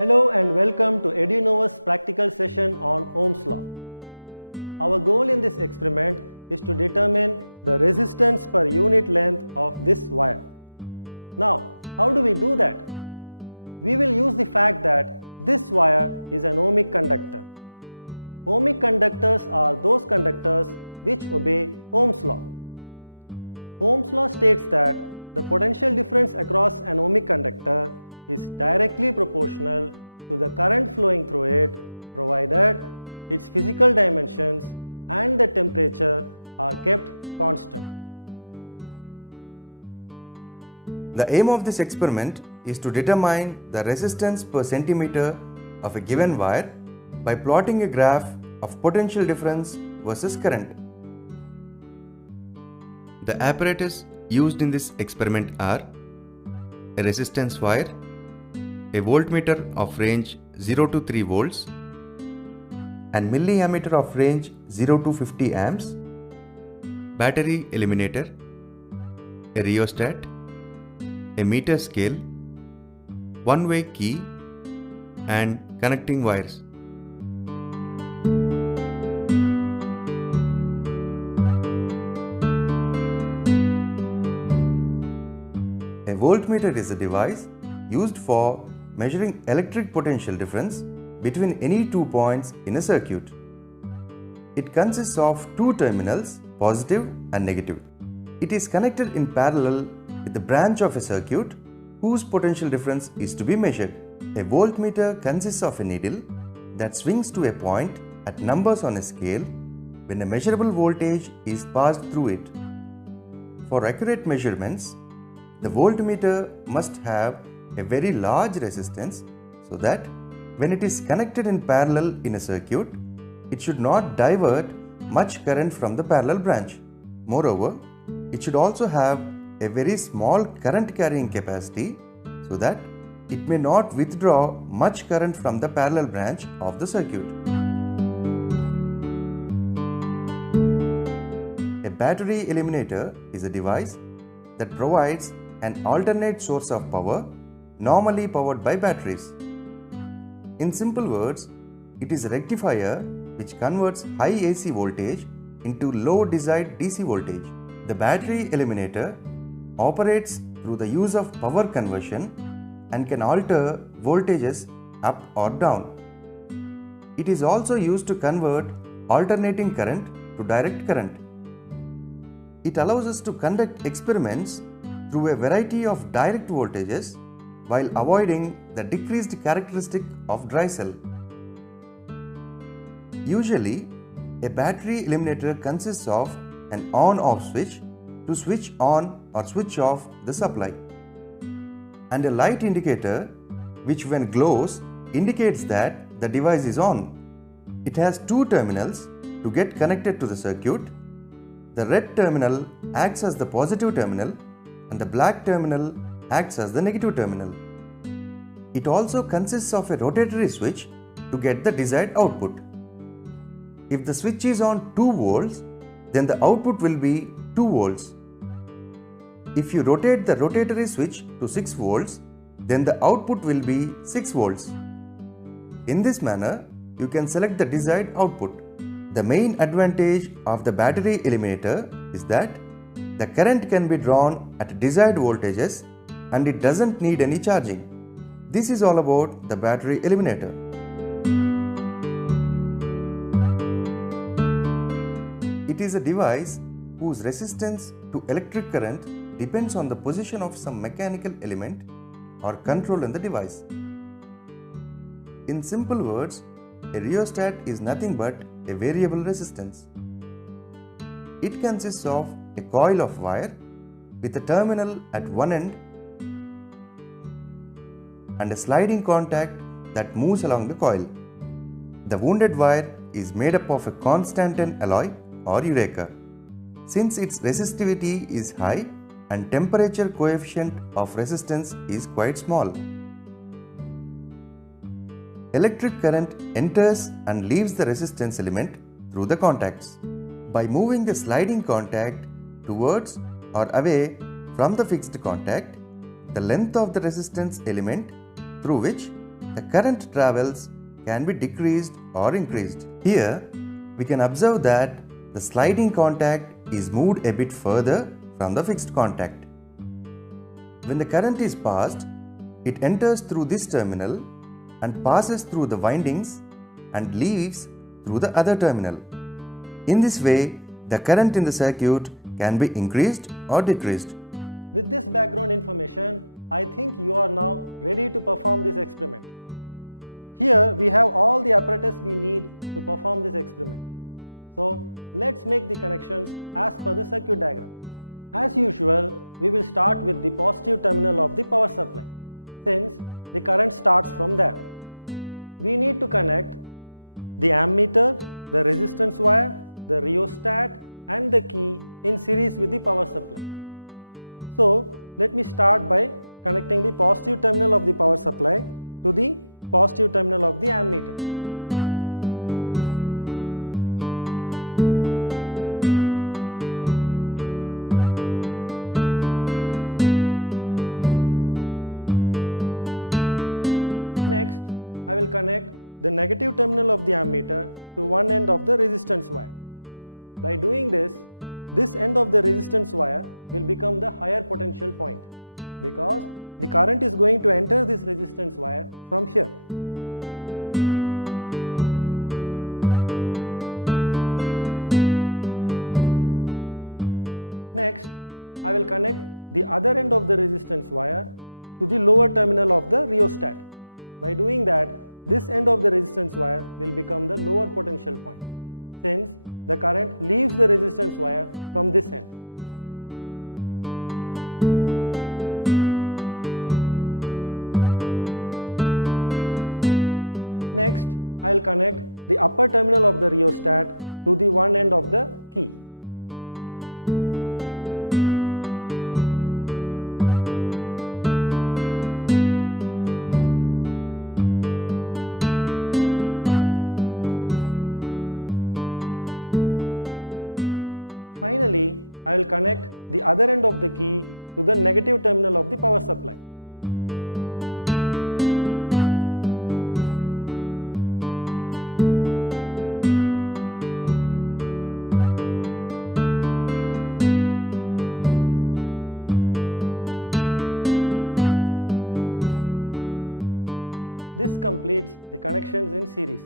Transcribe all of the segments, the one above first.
Hello and welcome to EduNova's practical session on Ohm's law. Our goal in this experiment is to determine the resistance per unit length of this wire. Now, how do we do that? We will use the fact that this wire is an ohmic conductor. Ohmic conductors are those conductors which obey Ohm's law. Ohm's law states that the potential difference across an ohmic conductor is directly proportional to the current flowing through it, provided its physical dimensions and the temperature are kept constant. The aim of this experiment is to determine the resistance per centimeter of a given wire by plotting a graph of potential difference versus current. The apparatus used in this experiment are a resistance wire, a voltmeter of range 0 to 3 volts, and milliammeter of range 0 to 50 amps, battery eliminator, a rheostat, a meter scale, one-way key, and connecting wires. A voltmeter is a device used for measuring electric potential difference between any two points in a circuit. It consists of two terminals, positive and negative. It is connected in parallel with the branch of a circuit whose potential difference is to be measured. A voltmeter consists of a needle that swings to a point at numbers on a scale when a measurable voltage is passed through it. For accurate measurements, the voltmeter must have a very large resistance so that when it is connected in parallel in a circuit, it should not divert much current from the parallel branch. Moreover, it should also have a very small current carrying capacity so that it may not withdraw much current from the parallel branch of the circuit. A battery eliminator is a device that provides an alternate source of power normally powered by batteries. In simple words, it is a rectifier which converts high AC voltage into low desired DC voltage. The battery eliminator operates through the use of power conversion and can alter voltages up or down. It is also used to convert alternating current to direct current. It allows us to conduct experiments through a variety of direct voltages while avoiding the decreased characteristic of dry cell. Usually, a battery eliminator consists of an on-off switch to switch on or switch off the supply, and a light indicator which, when glows, indicates that the device is on. It has two terminals to get connected to the circuit. The red terminal acts as the positive terminal and the black terminal acts as the negative terminal. It also consists of a rotatory switch to get the desired output. If the switch is on 2 volts, then the output will be 2 volts. If you rotate the rotatory switch to 6 volts, then the output will be 6 volts. In this manner, you can select the desired output. The main advantage of the battery eliminator is that the current can be drawn at desired voltages and it doesn't need any charging. This is all about the battery eliminator. It is a device whose resistance to electric current depends on the position of some mechanical element or control in the device. In simple words, a rheostat is nothing but a variable resistance. It consists of a coil of wire with a terminal at one end and a sliding contact that moves along the coil. The wounded wire is made up of a Constantan alloy or Eureka. Since its resistivity is high and temperature coefficient of resistance is quite small, electric current enters and leaves the resistance element through the contacts. By moving the sliding contact towards or away from the fixed contact, the length of the resistance element through which the current travels can be decreased or increased. Here, we can observe that the sliding contact is moved a bit further from the fixed contact. When the current is passed, it enters through this terminal and passes through the windings and leaves through the other terminal. In this way, the current in the circuit can be increased or decreased. With this background information, I think you are now ready to perform this experiment. Here we have all the apparatus we need to perform this experiment. So let's make the connections as per the circuit diagram. As usual, we will start with the positive terminal of the power supply, since the current starts from there. We need to connect the ammeter, the resistance wire, the rheostat and the key in series with the power supply. So let me start by connecting the positive terminal of the power supply to the positive terminal of the ammeter. Next, I will connect the negative terminal of the ammeter to one end of the resistance wire. By doing this, this end of the resistance wire will become the higher potential point, because the current is going to enter this resistance wire from here. Next, I will connect the other end of the resistance wire to the lower terminal of the rheostat. By doing that, this end of the resistance wire will become the lower potential point, since the current leaves the resistance wire from this end. Next, I will connect the upper terminal of the rheostat to the one end of the key. Finally, I will connect the other end of the key to the negative terminal of the power supply. This completes the connections in series.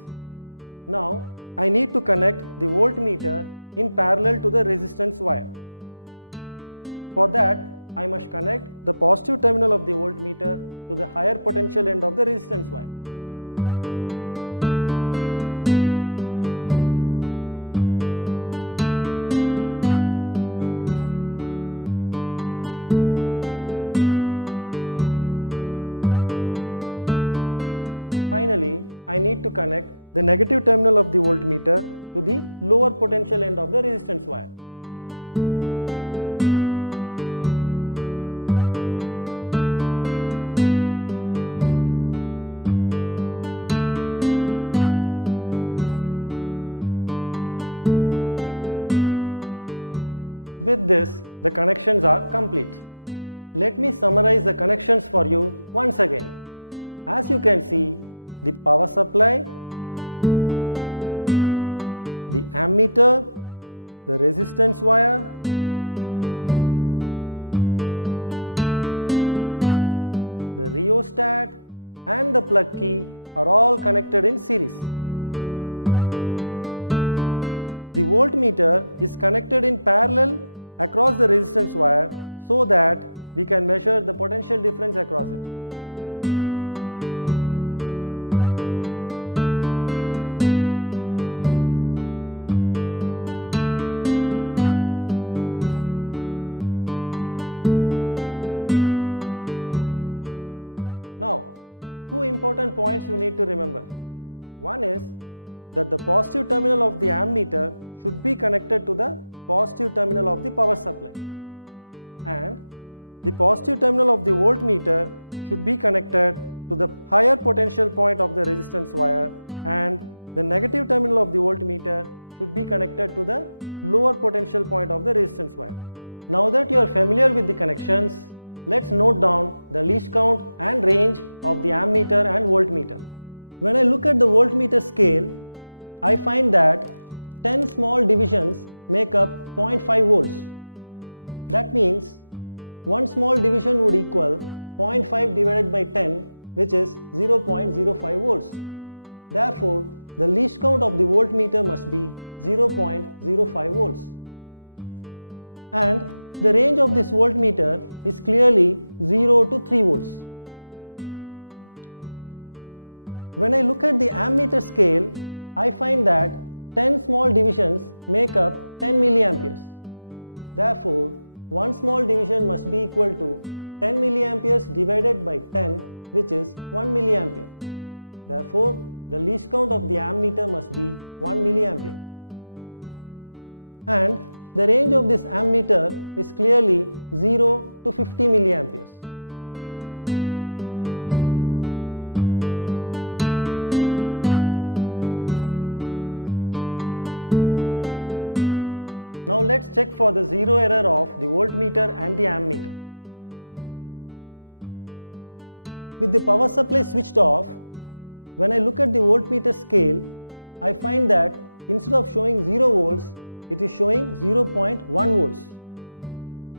Now, I need to connect the voltmeter in parallel to the resistance wire. For that, I must connect the positive terminal of the voltmeter to the higher potential end of the resistance wire. Finally, I need to connect the negative terminal of the voltmeter to the lower potential end of the resistance wire. With this, the connections are complete. Let me summarize the connections for you once again. As you can see, the power supply, the ammeter, the resistance wire, the rheostat and the plug key are all connected in series. The voltmeter is connected in parallel across the resistance wire so that we can measure the potential difference across it. Now, two important points you need to remember. One is that the positive terminal of the ammeter should be connected to the positive terminal of the power supply, and the positive terminal of the voltmeter should be connected to the higher potential point of the resistance wire, and the negative terminal of the voltmeter should be connected to the lower potential point of the resistance wire. Now that you are familiar with the connections, let's note down the least count and range of the ammeter and voltmeter. When I look at the voltmeter scale, I find that 10 small divisions make up 0.5 volts. That means one small division would equal 0.5 divided by 10, which is 0.05 volts. Therefore, the least count of the voltmeter must be 0.05 volts. And the range of this voltmeter is clearly 0 to 3 volts. When I look at the ammeter scale, I find that 10 small divisions make up 10 milliamperes. Therefore, one small division must be equal to 10 milliamperes divided by 10, which is 1 milliampere. Therefore, the least count of the ammeter must be 1 milliampere. And the range of this ammeter is clearly 0 to 50 milliamperes. Now let's check for the zero error of the voltmeter and the ammeter. With the power supply switched off, when I look at the voltmeter scale, I find that instead of showing 0 volts, it is showing 0.1 volts.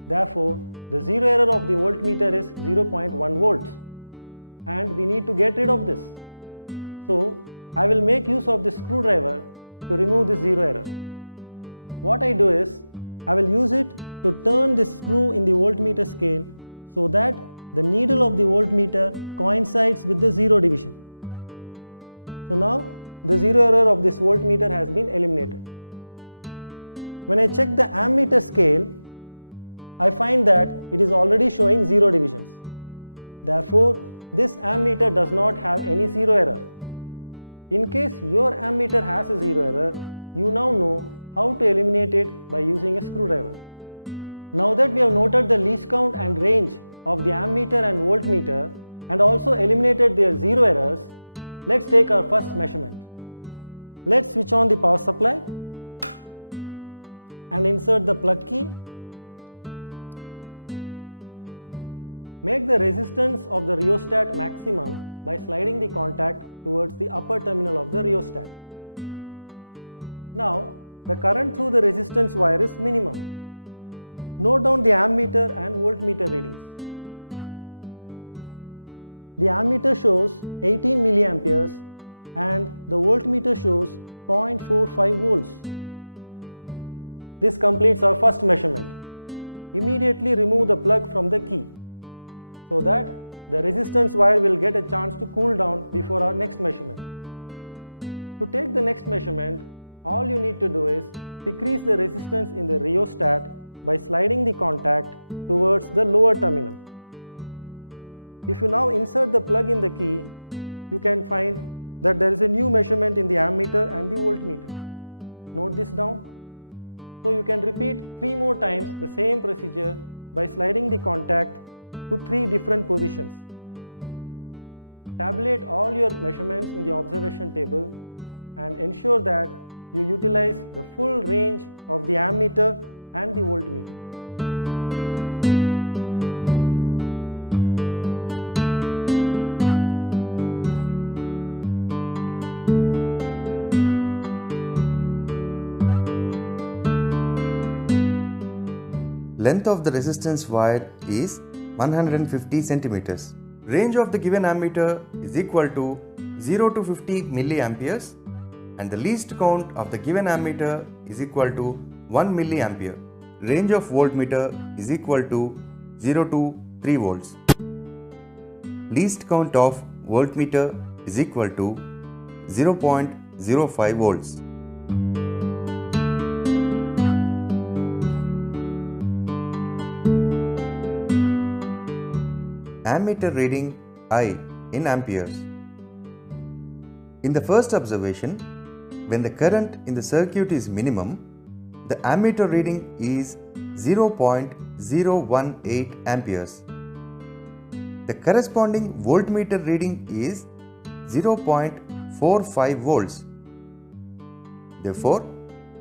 Therefore, the zero error of the voltmeter is 0.1 volts, and we need to get rid of this. So, I will make use of this screwdriver to remove this zero error. What I do is, I will use it to turn this screw in the voltmeter scale so that the needle of the voltmeter coincides with the zero division. So now, the zero error of this voltmeter has been eliminated. When I check the ammeter scale, I find that it is already showing zero divisions. Therefore, this ammeter does not have any zero error. In case your ammeter has a zero error, you now know how to eliminate it by using a screwdriver. Now that we have noted the least count and range of the ammeter and voltmeter and also eliminated their zero errors, let's take our first measurement. Let's switch on the power supply and insert the plug key. Make the resistance of the rheostat maximum by sliding the contact towards the upper terminal of the rheostat. Now, the current through the resistance wire is minimum. Note down the ammeter and voltmeter readings. The ammeter shows 18 milliamperes and the voltmeter shows 0.45 volts. This completes our first measurement. Immediately remove the plug from the key so that the resistance wire will get a chance to cool down before our next measurement. To take the next measurement, all you need to do is decrease the resistance in the rheostat by sliding the contact towards the lower terminal. If you now insert the plug in the key, you can find that there is a new measurement in the ammeter and the voltmeter. Note this down. So you can repeat 3 more times the same procedure by sliding the contact to 3 different positions. Tabulate all your measurements in the observation table and ensure that you utilize the full range of the ammeter and the voltmeter. Length of the resistance wire is 150 centimeters. Range of the given ammeter is equal to 0 to 50 milliamperes and the least count of the given ammeter is equal to 1 milliampere. Range of voltmeter is equal to 0 to 3 volts. Least count of voltmeter is equal to 0.05 volts. Ammeter reading I in amperes. In the first observation, when the current in the circuit is minimum, the ammeter reading is 0.018 amperes. The corresponding voltmeter reading is 0.45 volts. Therefore,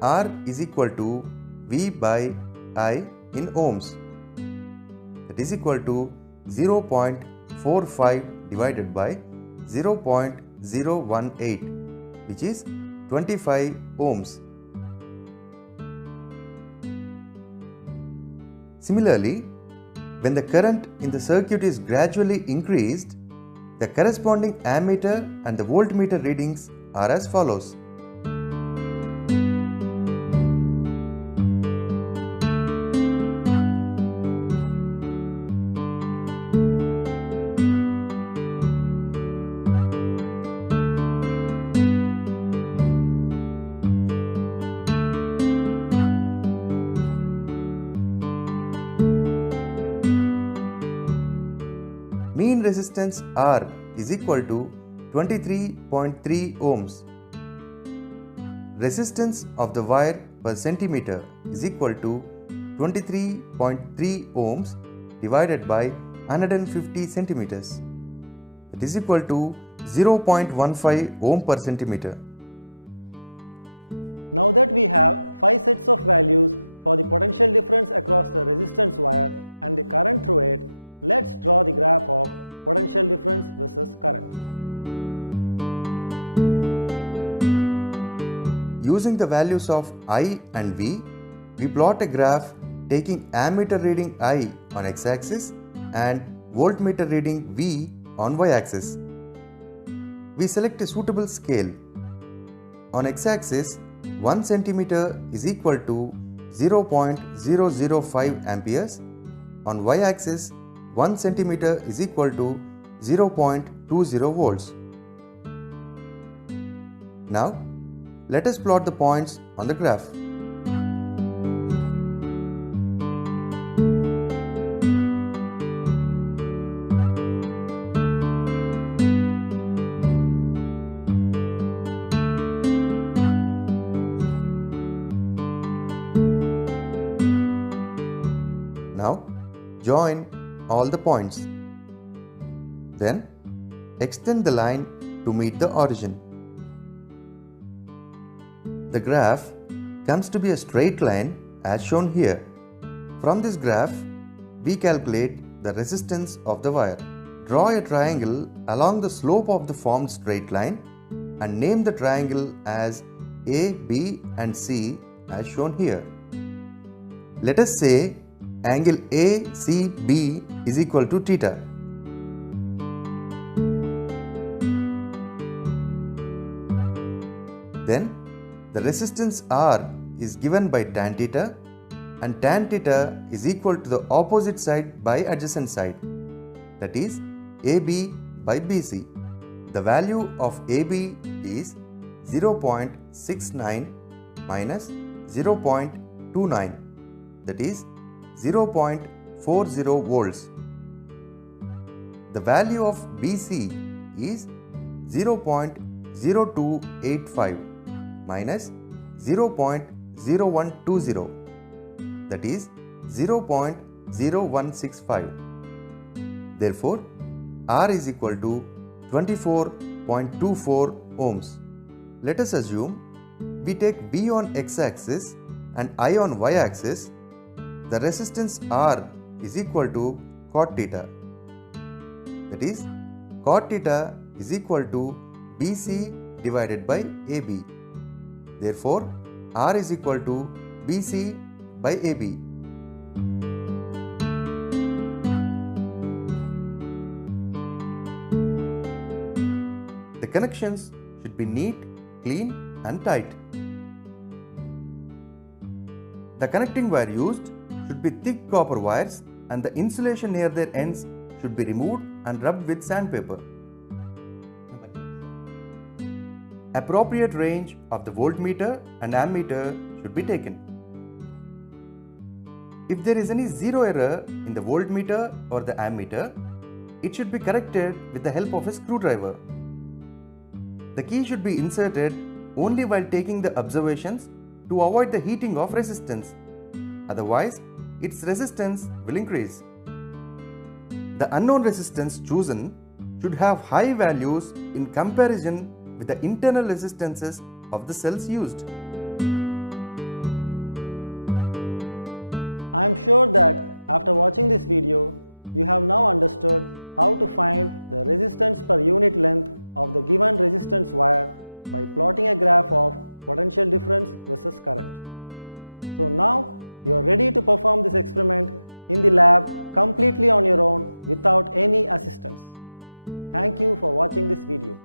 R is equal to V by I in ohms. that is equal to 0.45 divided by 0.018, which is 25 ohms. Similarly, when the current in the circuit is gradually increased, the corresponding ammeter and the voltmeter readings are as follows. Mean resistance R is equal to 23.3 ohms. Resistance of the wire per centimeter is equal to 23.3 ohms divided by 150 centimeters. It is equal to 0.15 ohm per centimeter. Now that we have 5 sets of values for the potential difference across the resistance wire and the current through it, let's draw the graph of potential difference versus current. Using the values of I and V, we plot a graph taking ammeter reading I on x-axis and voltmeter reading V on y-axis. We select a suitable scale. On x-axis, 1 centimeter is equal to 0.005 amperes. On y-axis, 1 centimeter is equal to 0.20 volts. Now, let us plot the points on the graph. Now, join all the points. Then, extend the line to meet the origin. The graph comes to be a straight line as shown here. From this graph, we calculate the resistance of the wire. Draw a triangle along the slope of the formed straight line and name the triangle as A, B and C as shown here. Let us say angle ACB is equal to theta. Then the resistance R is given by tan theta and tan theta is equal to the opposite side by adjacent side, that is AB by BC. The value of AB is 0.69 minus 0.29, that is 0.40 volts. The value of BC is 0.0285 minus 0.0120, that is 0.0165. Therefore, R is equal to 24.24 ohms. Let us assume we take B on x-axis and I on y-axis. The resistance R is equal to cot theta. That is, cot theta is equal to BC divided by AB. Therefore, R is equal to BC by AB. The connections should be neat, clean and tight. The connecting wire used should be thick copper wires and the insulation near their ends should be removed and rubbed with sandpaper. Appropriate range of the voltmeter and ammeter should be taken. If there is any zero error in the voltmeter or the ammeter, it should be corrected with the help of a screwdriver. The key should be inserted only while taking the observations to avoid the heating of resistance. Otherwise, its resistance will increase. The unknown resistance chosen should have high values in comparison with the internal resistances of the cells used. I am sure that after watching this video, You have now understood how to find the resistance per unit length of the given resistance wire by plotting a graph of potential difference versus current. So now you are ready to perform this experiment in the lab completely on your own without any assistance. Thank you for watching this video.